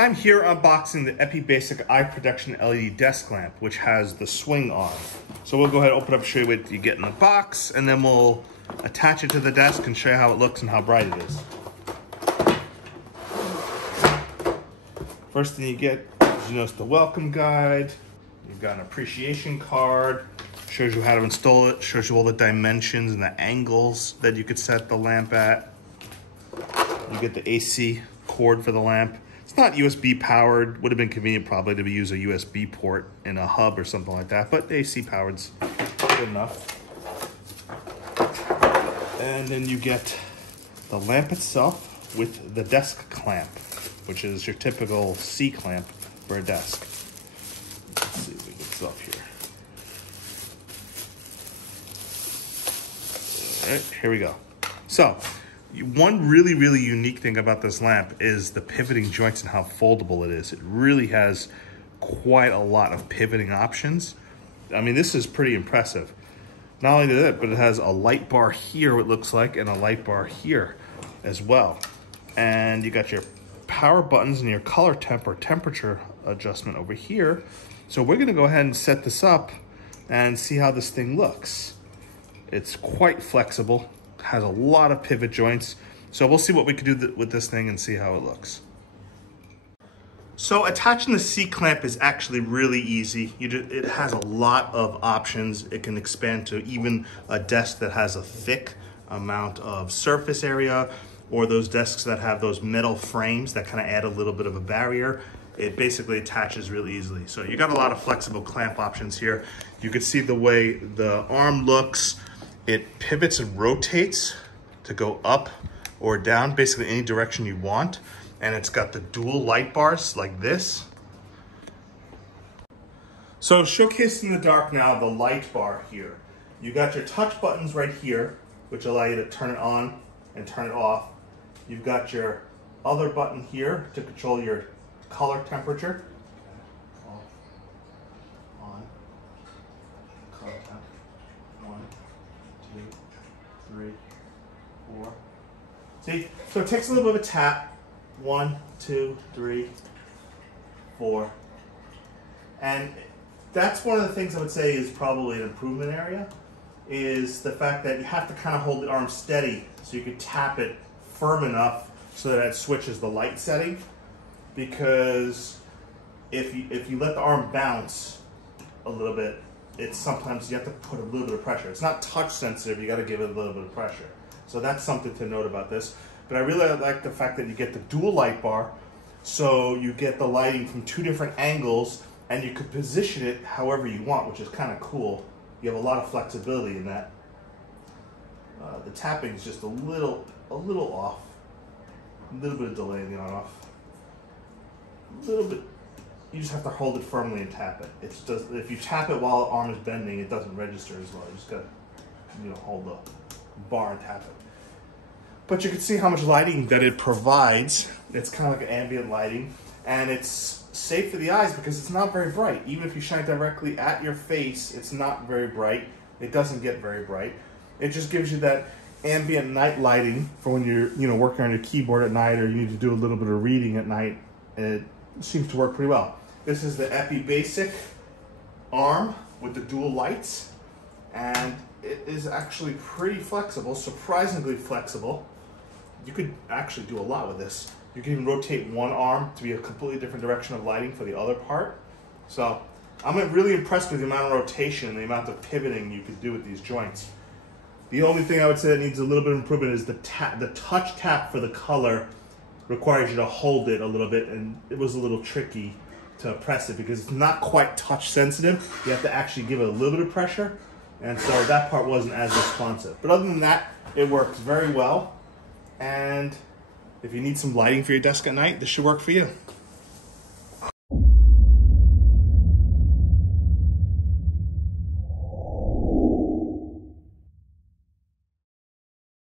I'm here unboxing the EppieBasic Eye Protection LED desk lamp, which has the swing arm. So we'll go ahead and open up, show you what you get in the box, and then we'll attach it to the desk and show you how it looks and how bright it is. First thing you get is, you notice the welcome guide. You've got an appreciation card. Shows you how to install it. Shows you all the dimensions and the angles that you could set the lamp at. You get the AC cord for the lamp. It's not USB powered. Would have been convenient probably to use a USB port in a hub or something like that, but AC powered's good enough. And then you get the lamp itself with the desk clamp, which is your typical C clamp for a desk. Let's see if we get this up here. All right, here we go. So, one really unique thing about this lamp is the pivoting joints and how foldable it is. It really has quite a lot of pivoting options. I mean, this is pretty impressive. Not only that, but it has a light bar here, it looks like, and a light bar here as well. And you got your power buttons and your color temp or temperature adjustment over here. So we're gonna go ahead and set this up and see how this thing looks. It's quite flexible, has a lot of pivot joints. So we'll see what we can do with this thing and see how it looks. So attaching the C clamp is actually really easy. It has a lot of options. It can expand to even a desk that has a thick amount of surface area, or those desks that have those metal frames that kind of add a little bit of a barrier. It basically attaches really easily. So you got a lot of flexible clamp options here. You can see the way the arm looks. It pivots and rotates to go up or down, basically any direction you want. And it's got the dual light bars like this. So showcased in the dark now, the light bar here. You got your touch buttons right here, which allow you to turn it on and turn it off. You've got your other button here to control your color temperature. Off, on, color temp, 1, 2, 3, 4. See, so it takes a little bit of a tap. 1, 2, 3, 4. And that's one of the things I would say is probably an improvement area, is the fact that you have to kind of hold the arm steady so you can tap it firm enough so that it switches the light setting. Because if you let the arm bounce a little bit, it's sometimes you have to put a little bit of pressure. It's not touch sensitive, you got to give it a little bit of pressure. So that's something to note about this. But I really like the fact that you get the dual light bar, so you get the lighting from 2 different angles, and you could position it however you want, which is kind of cool. You have a lot of flexibility in that. The tapping is just a little off, a little bit of delay in the on-off. A little bit. You just have to hold it firmly and tap it. It's just, if you tap it while the arm is bending, it doesn't register as well. You just got to, hold the bar and tap it. But you can see how much lighting that it provides. It's kind of like ambient lighting, and it's safe for the eyes because it's not very bright. Even if you shine directly at your face, it's not very bright. It doesn't get very bright. It just gives you that ambient night lighting for when you're working on your keyboard at night, or you need to do a little bit of reading at night. It seems to work pretty well. This is the EppieBasic arm with the dual lights, and it is actually pretty flexible, surprisingly flexible. You could actually do a lot with this. You can even rotate one arm to be a completely different direction of lighting for the other part. So I'm really impressed with the amount of rotation and the amount of pivoting you could do with these joints. The only thing I would say that needs a little bit of improvement is the touch tap for the color requires you to hold it a little bit, and it was a little tricky to press it because it's not quite touch sensitive. You have to actually give it a little bit of pressure, and so that part wasn't as responsive. But other than that, it works very well. And if you need some lighting for your desk at night, this should work for you.